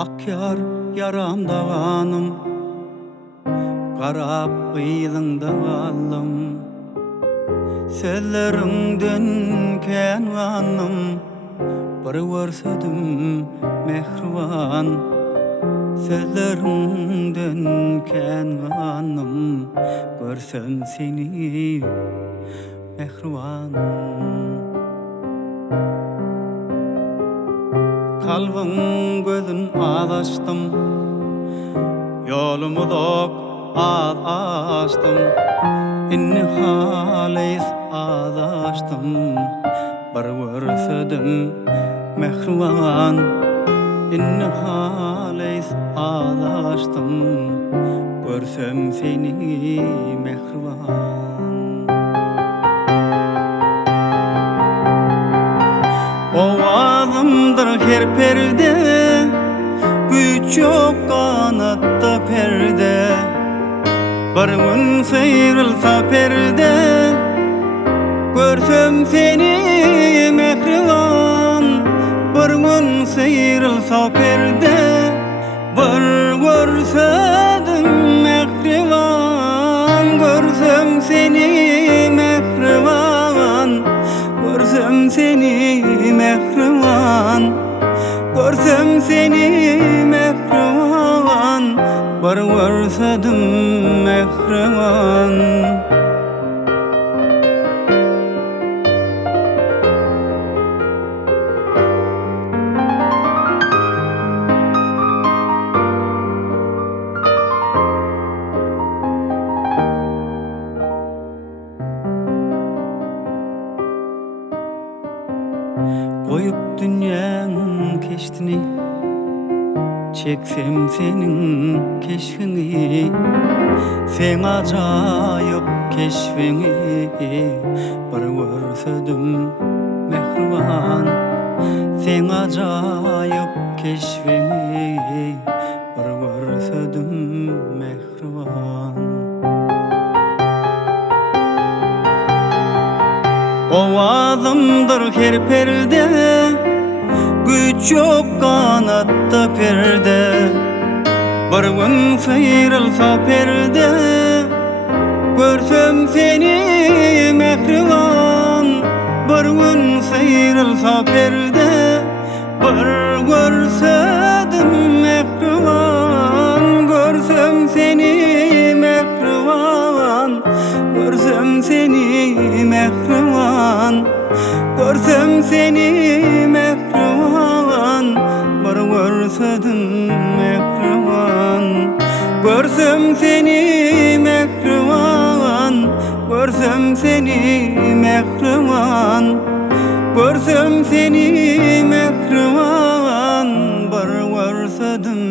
Akyar yaramda kanım, qarap ýylyňda gallym. Sözleriňden kän kanım, bir görsedim mehriban. Sözleriňden kän kanım, görsem seni mehriban. Kalbim gözün adaştım, yolumu dok adaştım. Inni haleys adaştım, bir görsedim mehriban. Inni haleys adaştım, görsem seni mehriban. Ovazımdır her perde, güç yok kanatta perde. Bir gün sıyrılsa perde, görsem seni mehriban. Bir gün sıyrılsa perde, bir görsedim mehriban. Görsem seni mehriban, görsem seni mehriban. Görsem seni mehriban, bir görsedim mehriban. Koyup dünýäň keştini, çeksem senin keşfini. Sen ajaýyp keşfini, bir görsedim mehriban. Sen ajaýyp keşfini, bir görsedim mehriban. Ovazımdır her perde, güç yok kanatta perde. Bir gün sıyrılsa perde, görsem seni mehriban. Bir gün sıyrılsa perde, bir görsedim mehriban. Görsem seni mehriban, görsem seni mehriban. Görsem seni mehriban, bir görsedim mehriban. Görsem seni mehriban, görsem seni mehriban. Görsem seni mehriban, bir görsedim